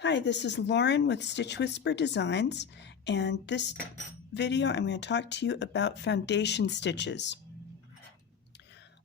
Hi, this is Lauren with Stitch Whisper Designs, and this video I'm going to talk to you about foundation stitches.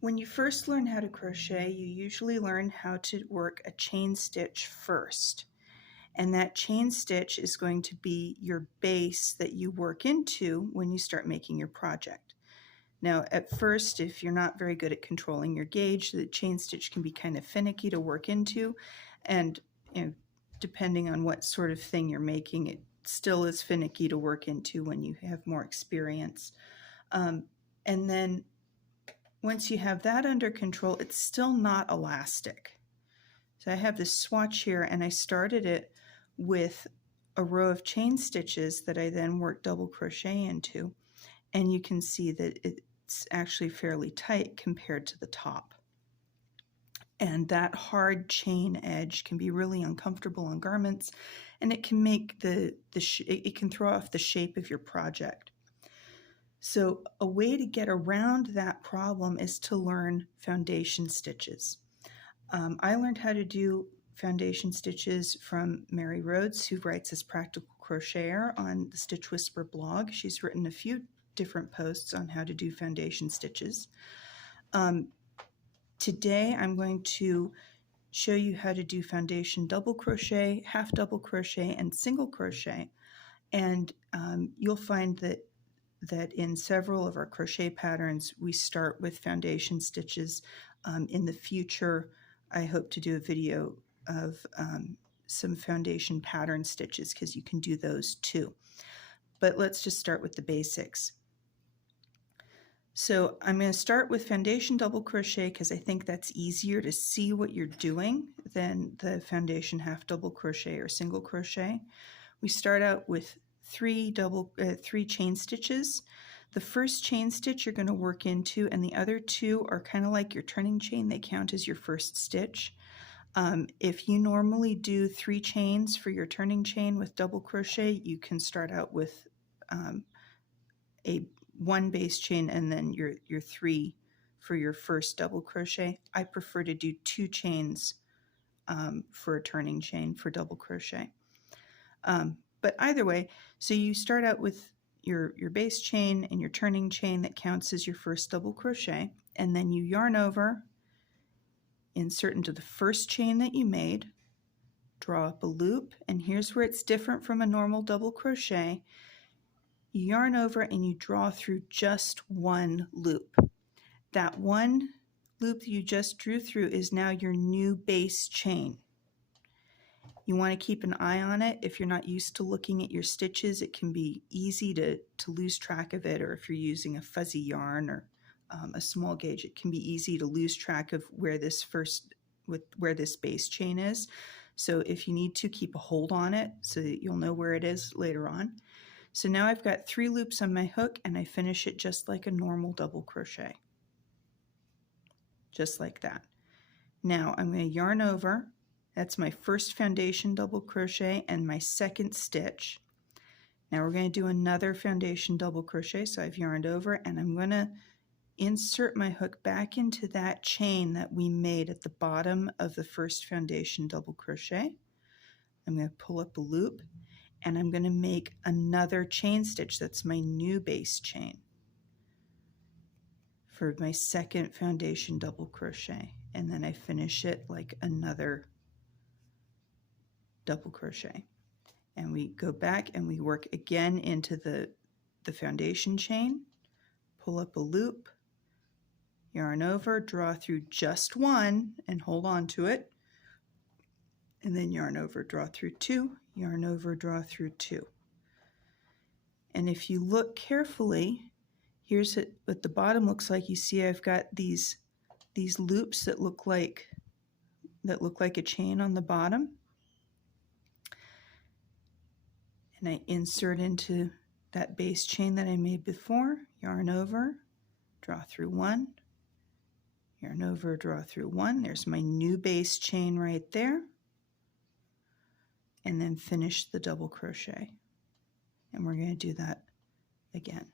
When you first learn how to crochet, you usually learn how to work a chain stitch first. And that chain stitch is going to be your base that you work into when you start making your project. Now, at first, if you're not very good at controlling your gauge, the chain stitch can be kind of finicky to work into, and depending on what sort of thing you're making, it still is finicky to work into when you have more experience. And then once you have that under control, it's still not elastic. So I have this swatch here, and I started it with a row of chain stitches that I then worked double crochet into, and you can see that it's actually fairly tight compared to the top. And that hard chain edge can be really uncomfortable on garments, and it can make it can throw off the shape of your project. So a way to get around that problem is to learn foundation stitches. I learned how to do foundation stitches from Mary Rhodes, who writes as Practical Crocheter on the Stitch Whisper blog. She's written a few different posts on how to do foundation stitches. Today I'm going to show you how to do foundation double crochet, half double crochet, and single crochet. And you'll find that in several of our crochet patterns we start with foundation stitches. In the future, I hope to do a video of some foundation pattern stitches because you can do those too. But let's just start with the basics. So I'm going to start with foundation double crochet because I think that's easier to see what you're doing than the foundation half double crochet or single crochet. We start out with three chain stitches. The first chain stitch you're going to work into, and the other two are kind of like your turning chain. They count as your first stitch. If you normally do 3 chains for your turning chain with double crochet, you can start out with a 1 base chain and then your 3 for your first double crochet. I prefer to do 2 chains for a turning chain for double crochet. But either way, so you start out with your base chain and your turning chain that counts as your first double crochet, and then you yarn over, insert into the first chain that you made, draw up a loop, and here's where it's different from a normal double crochet. You yarn over and you draw through just 1 loop. That 1 loop that you just drew through is now your new base chain. You want to keep an eye on it. If you're not used to looking at your stitches, it can be easy to lose track of it, or if you're using a fuzzy yarn or a small gauge, it can be easy to lose track of where this base chain is. So if you need to, keep a hold on it so that you'll know where it is later on. So now I've got 3 loops on my hook, and I finish it just like a normal double crochet. Just like that. Now I'm going to yarn over. That's my first foundation double crochet and my second stitch. Now we're going to do another foundation double crochet. So I've yarned over, and I'm going to insert my hook back into that chain that we made at the bottom of the first foundation double crochet. I'm going to pull up a loop, and I'm going to make another chain stitch. That's my new base chain for my second foundation double crochet, and then I finish it like another double crochet. And we go back and we work again into the foundation chain, pull up a loop, yarn over, draw through just 1 and hold on to it, and then yarn over, draw through 2, yarn over, draw through 2. And if you look carefully, here's what the bottom looks like. You see I've got these loops that look like a chain on the bottom. And I insert into that base chain that I made before, yarn over, draw through 1, yarn over, draw through 1. There's my new base chain right there. And then finish the double crochet. And we're going to do that again.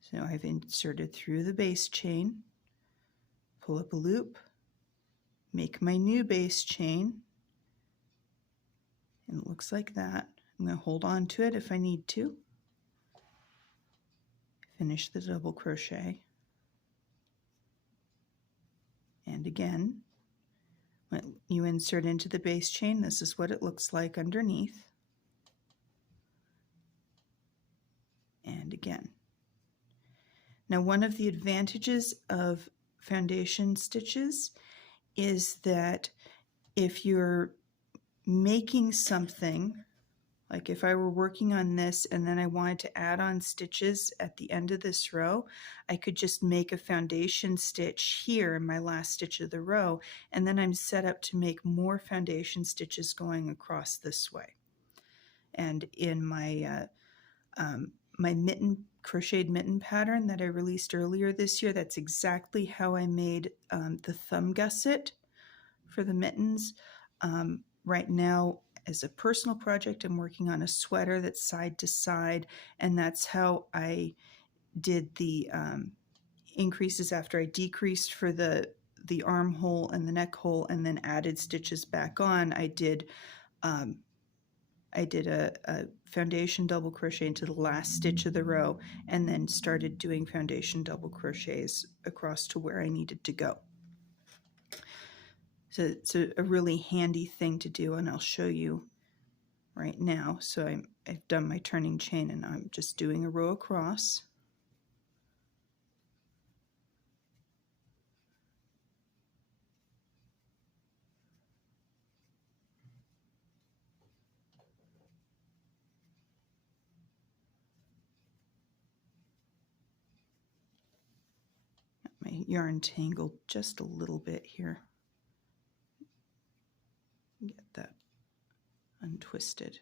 So I've inserted through the base chain, pull up a loop, make my new base chain, And it looks like that. I'm going to hold on to it if I need to. Finish the double crochet. And again, when you insert into the base chain, this is what it looks like underneath. And again. Now, one of the advantages of foundation stitches is that if you're making something, like if I were working on this and then I wanted to add on stitches at the end of this row, I could just make a foundation stitch here in my last stitch of the row, and then I'm set up to make more foundation stitches going across this way. And in my my crocheted mitten pattern that I released earlier this year, that's exactly how I made the thumb gusset for the mittens. Right now, as a personal project, I'm working on a sweater that's side to side, and that's how I did the increases after I decreased for the armhole and the neck hole and then added stitches back on. I did a foundation double crochet into the last stitch of the row and then started doing foundation double crochets across to where I needed to go. So it's a really handy thing to do, and I'll show you right now. So I've done my turning chain and I'm just doing a row across. My yarn tangled just a little bit here. Get that untwisted.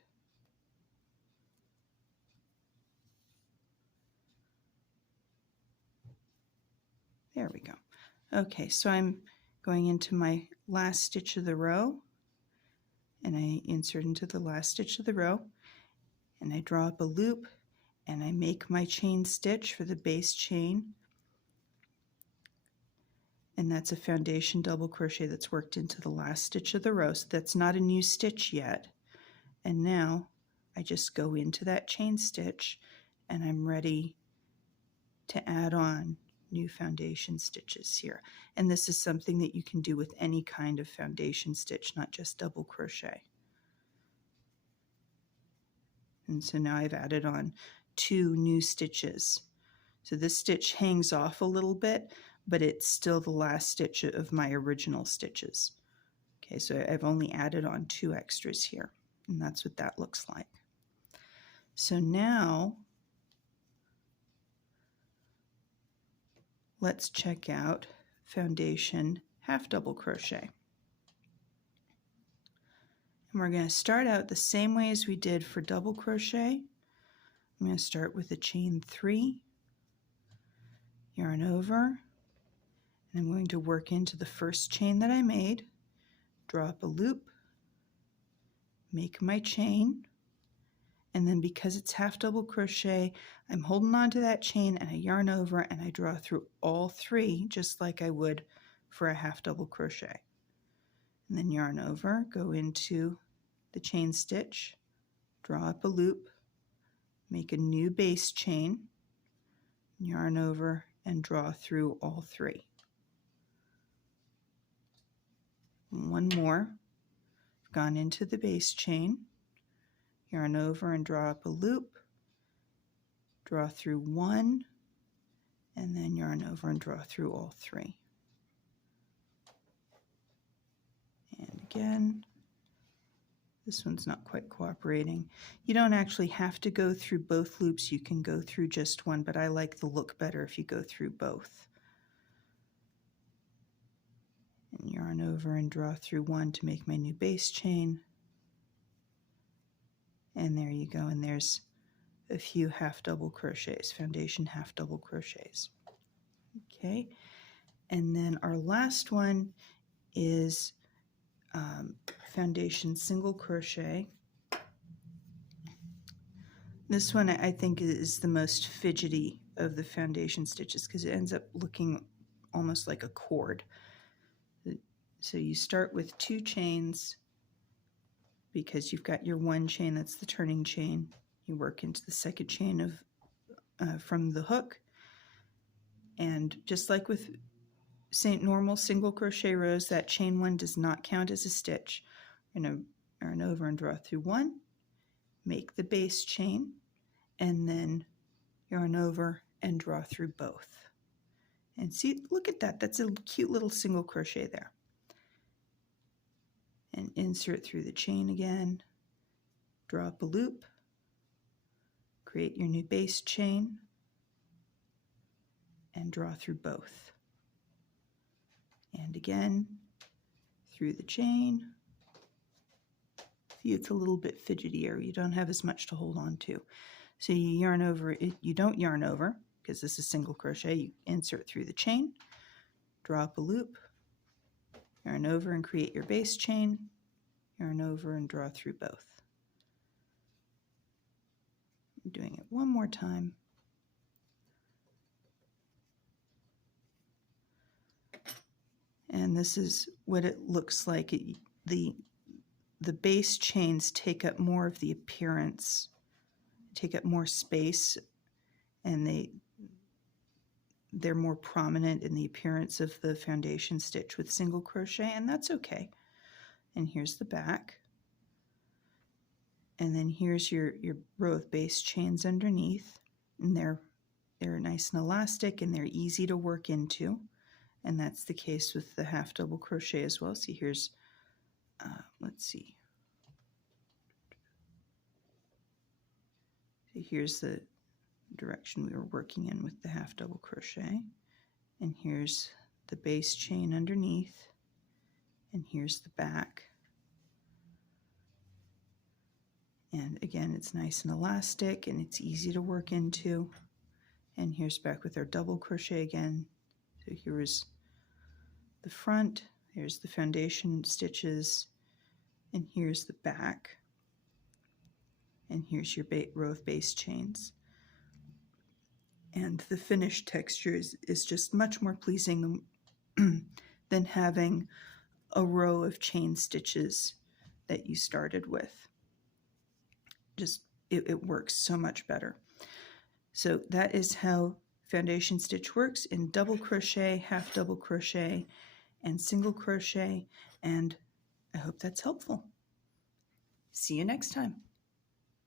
There we go. Okay, so I'm going into my last stitch of the row, and I insert into the last stitch of the row, and I draw up a loop, and I make my chain stitch for the base chain. And that's a foundation double crochet that's worked into the last stitch of the row. So that's not a new stitch yet. And now I just go into that chain stitch and I'm ready to add on new foundation stitches here. And this is something that you can do with any kind of foundation stitch, not just double crochet. And so now I've added on 2 new stitches. So this stitch hangs off a little bit, but it's still the last stitch of my original stitches. Okay, so I've only added on 2 extras here, and that's what that looks like. So now let's check out foundation half double crochet. And we're going to start out the same way as we did for double crochet. I'm going to start with a chain 3, yarn over, and I'm going to work into the first chain that I made, draw up a loop, make my chain, and then because it's half double crochet, I'm holding on to that chain and I yarn over and I draw through all 3 just like I would for a half double crochet. And then yarn over, go into the chain stitch, draw up a loop, make a new base chain, yarn over and draw through all 3. One more, gone into the base chain, yarn over and draw up a loop, draw through 1, and then yarn over and draw through all 3. And again, this one's not quite cooperating. You don't actually have to go through both loops, you can go through just one, but I like the look better if you go through both. And yarn over and draw through 1 to make my new base chain. And there you go, and there's a few half double crochets, foundation half double crochets. Okay, and then our last one is foundation single crochet. This one I think is the most fidgety of the foundation stitches because it ends up looking almost like a cord. So you start with 2 chains because you've got your one chain, that's the turning chain. You work into the second chain of from the hook, and just like with normal single crochet rows, that chain one does not count as a stitch. You're going to yarn over and draw through one, make the base chain, and then yarn over and draw through both. And see, look at that, that's a cute little single crochet there. And insert through the chain again, draw up a loop, create your new base chain, and draw through both. And again, through the chain. See, it's a little bit fidgetier. You don't have as much to hold on to. So you yarn over, you don't yarn over, because this is single crochet. You insert through the chain, draw up a loop, yarn over and create your base chain, yarn over and draw through both. I'm doing it one more time. And this is what it looks like. The base chains take up more of the appearance, take up more space, and they're more prominent in the appearance of the foundation stitch with single crochet, and that's okay. And here's the back. And then here's your row of base chains underneath, and they're nice and elastic, and they're easy to work into. And that's the case with the half double crochet as well. See, here's, let's see. So here's the direction we were working in with the half double crochet. And here's the base chain underneath. And here's the back. And again, it's nice and elastic, and it's easy to work into. And here's back with our double crochet again. So here's the front, here's the foundation stitches, and here's the back, and here's your row of base chains. And the finished texture is just much more pleasing than having a row of chain stitches that you started with. Just, it works so much better. So that is how foundation stitch works in double crochet, half double crochet, and single crochet, and I hope that's helpful. See you next time.